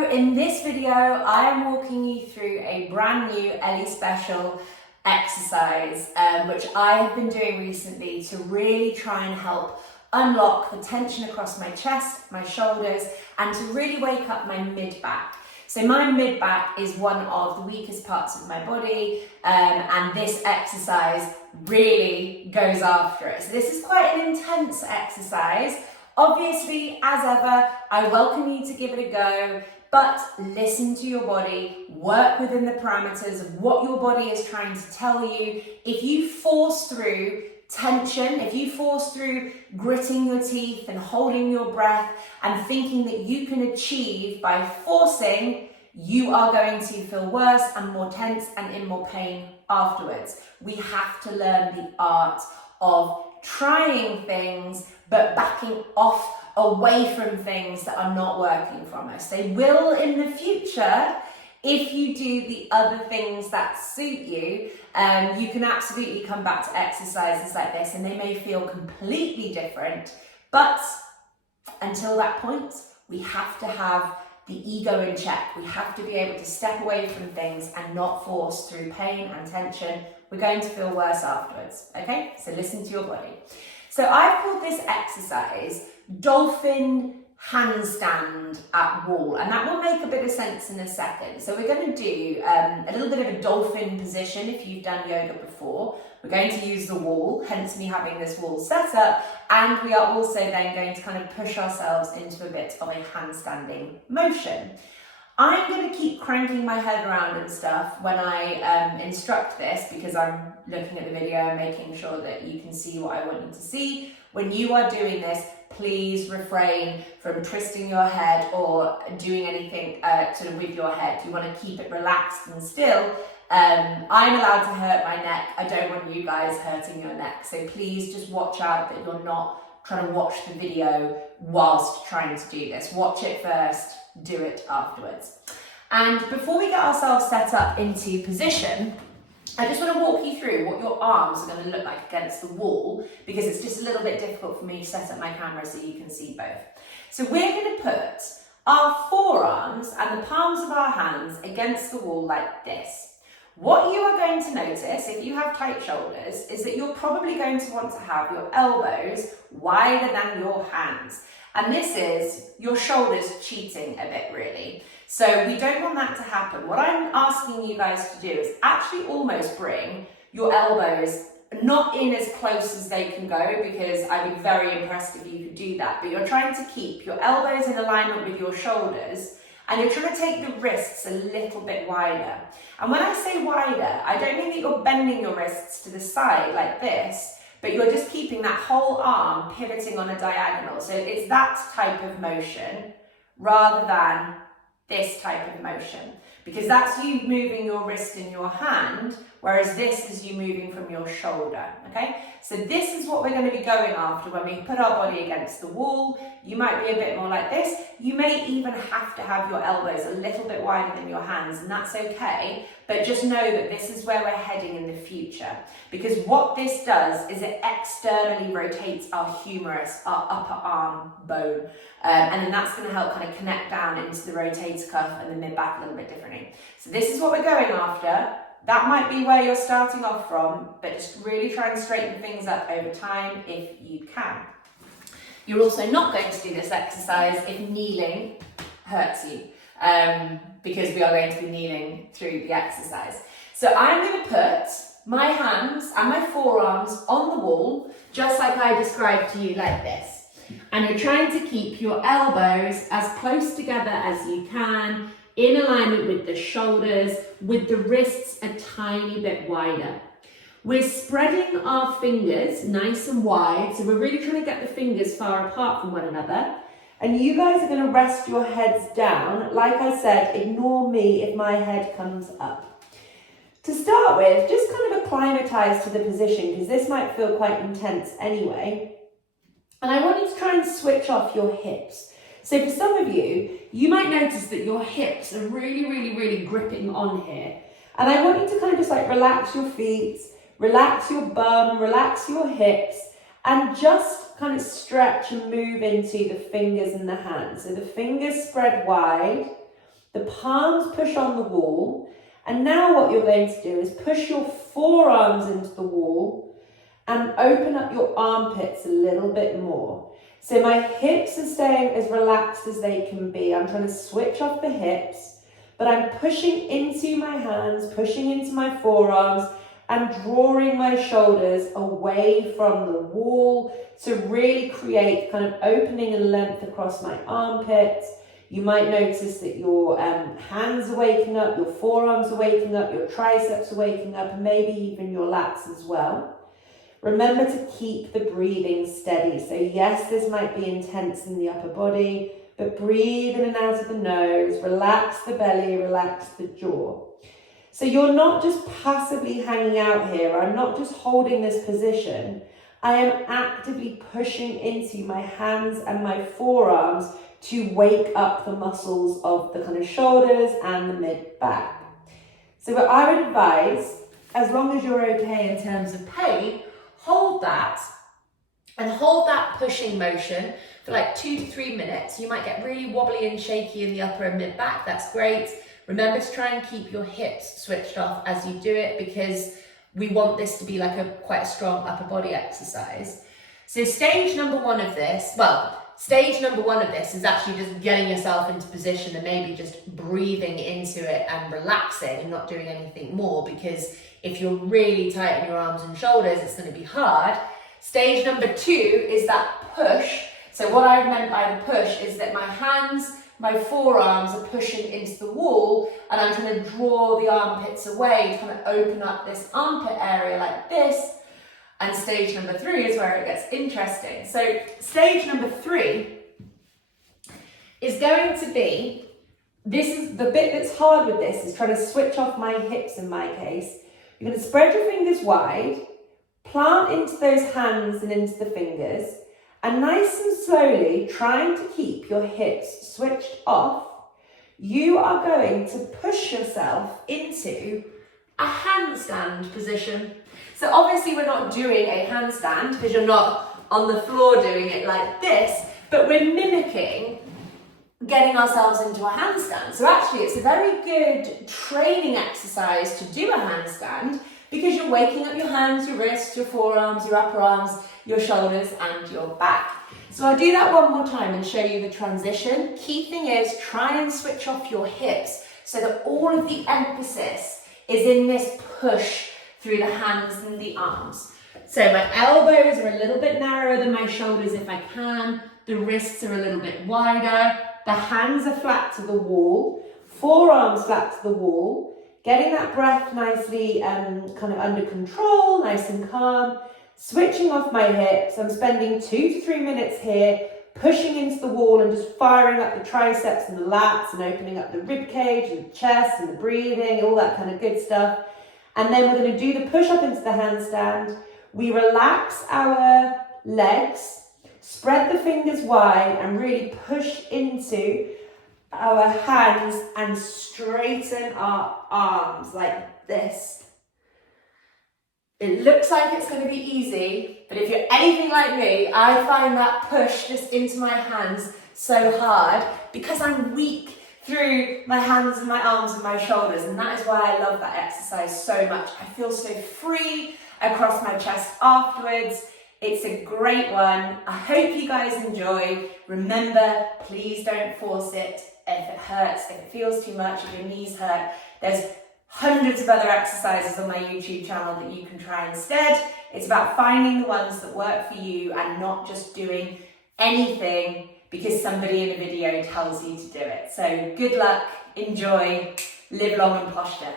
So in this video, I am walking you through a brand new Ellie special exercise, which I have been doing recently to really try and help unlock the tension across my chest, my shoulders, and to really wake up my mid-back. So my mid-back is one of the weakest parts of my body, and this exercise really goes after it. So this is quite an intense exercise. Obviously, as ever, I welcome you to give it a go, but listen to your body, work within the parameters of what your body is trying to tell you. If you force through tension, if you force through gritting your teeth and holding your breath and thinking that you can achieve by forcing, you are going to feel worse and more tense and in more pain afterwards. We have to learn the art of trying things but backing off away from things that are not working from us. They will in the future if you do the other things that suit you. You can absolutely come back to exercises like this and they may feel completely different, but until that point, we have to have the ego in check. We have to be able to step away from things and not force through pain and tension. We're going to feel worse afterwards, okay? So listen to your body. So I've called this exercise Dolphin Handstand at wall, and that will make a bit of sense in a second. So we're going to do a little bit of a dolphin position if you've done yoga before. We're going to use the wall, hence me having this wall set up, and we are also then going to kind of push ourselves into a bit of a handstanding motion. I'm going to keep cranking my head around and stuff when I instruct this because I'm looking at the video and making sure that you can see what I want you to see. When you are doing this, please refrain from twisting your head or doing anything sort of with your head. You want to keep it relaxed and still. I'm allowed to hurt my neck. I don't want you guys hurting your neck. So please just watch out that you're not trying to watch the video whilst trying to do this. Watch it first, do it afterwards. And before we get ourselves set up into position, I just want to walk you through what your arms are going to look like against the wall, because it's just a little bit difficult for me to set up my camera so you can see both. So we're going to put our forearms and the palms of our hands against the wall like this. What you are going to notice, if you have tight shoulders, is that you're probably going to want to have your elbows wider than your hands. And this is your shoulders cheating a bit, really. So we don't want that to happen. What I'm asking you guys to do is actually almost bring your elbows not in as close as they can go, because I'd be very impressed if you could do that. But you're trying to keep your elbows in alignment with your shoulders, and you're trying to take the wrists a little bit wider. And when I say wider, I don't mean that you're bending your wrists to the side like this, but you're just keeping that whole arm pivoting on a diagonal. So it's that type of motion rather than this type of motion, because that's you moving your wrist in your hand, whereas this is you moving from your shoulder, okay? So this is what we're going to be going after when we put our body against the wall. You might be a bit more like this. You may even have to have your elbows a little bit wider than your hands, and that's okay, but just know that this is where we're heading in the future, because what this does is it externally rotates our humerus, our upper arm bone, and then that's going to help kind of connect down into the rotator cuff and the mid-back a little bit differently. So this is what we're going after. That might be where you're starting off from, but just really try and straighten things up over time if you can. You're also not going to do this exercise if kneeling hurts you, because we are going to be kneeling through the exercise. So I'm going to put my hands and my forearms on the wall, just like I described to you, like this. And you're trying to keep your elbows as close together as you can, in alignment with the shoulders, with the wrists a tiny bit wider. We're spreading our fingers nice and wide, so we're really trying to get the fingers far apart from one another. And you guys are going to rest your heads down. Like I said, ignore me if my head comes up. To start with, just kind of acclimatize to the position, because this might feel quite intense anyway. And I want you to try and switch off your hips. So for some of you, you might notice that your hips are really gripping on here. And I want you to kind of just like relax your feet, relax your bum, relax your hips, and just kind of stretch and move into the fingers and the hands. So the fingers spread wide, The palms push on the wall. And now what you're going to do is push your forearms into the wall and open up your armpits a little bit more. So my hips are staying as relaxed as they can be. I'm trying to switch off the hips, but I'm pushing into my hands, pushing into my forearms, and drawing my shoulders away from the wall to really create kind of opening and length across my armpits. You might notice that your hands are waking up, your forearms are waking up, your triceps are waking up, and maybe even your lats as well. Remember to keep the breathing steady. So yes, this might be intense in the upper body, but breathe in and out of the nose, relax the belly, relax the jaw. So you're not just passively hanging out here. I'm not just holding this position. I am actively pushing into my hands and my forearms to wake up the muscles of the kind of shoulders and the mid-back. So what I would advise, as long as you're okay in terms of pain, hold that and hold that pushing motion for like 2 to 3 minutes. You might get really wobbly and shaky in the upper and mid-back. That's great. Remember to try and keep your hips switched off as you do it, because we want this to be like quite a strong upper body exercise. So stage number one of this is actually just getting yourself into position and maybe just breathing into it and relaxing and not doing anything more, because if you're really tight in your arms and shoulders, it's going to be hard. Stage number 2 is that push. So what I meant by the push is that my hands, my forearms are pushing into the wall, and I'm trying to draw the armpits away, trying to open up this armpit area like this. And stage number 3 is where it gets interesting. So stage number 3 is going to be, this is the bit that's hard with this, is trying to switch off my hips in my case. You're going to spread your fingers wide, plant into those hands and into the fingers, and nice and slowly, trying to keep your hips switched off, you are going to push yourself into a handstand position. So obviously we're not doing a handstand because you're not on the floor doing it like this, but we're mimicking getting ourselves into a handstand. So actually it's a very good training exercise to do a handstand, because you're waking up your hands, your wrists, your forearms, your upper arms, your shoulders and your back. So I'll do that one more time and show you the transition. Key thing is try and switch off your hips so that all of the emphasis is in this push through the hands and the arms. So my elbows are a little bit narrower than my shoulders if I can. The wrists are a little bit wider. The hands are flat to the wall. Forearms flat to the wall. Getting that breath nicely kind of under control, nice and calm. Switching off my hips. I'm spending 2 to 3 minutes here, pushing into the wall and just firing up the triceps and the lats and opening up the rib cage and the chest and the breathing, all that kind of good stuff. And then we're going to do the push up into the handstand. We relax our legs, spread the fingers wide and really push into our hands and straighten our arms like this. It looks like it's going to be easy, but if you're anything like me, I find that push just into my hands so hard because I'm weak through my hands and my arms and my shoulders, and that is why I love that exercise so much. I feel so free across my chest afterwards. It's a great one. I hope you guys enjoy. Remember, please don't force it. If it hurts, if it feels too much, if your knees hurt, there's hundreds of other exercises on my YouTube channel that you can try instead. It's about finding the ones that work for you and not just doing anything because somebody in a video tells you to do it. So good luck, enjoy, live long and posture.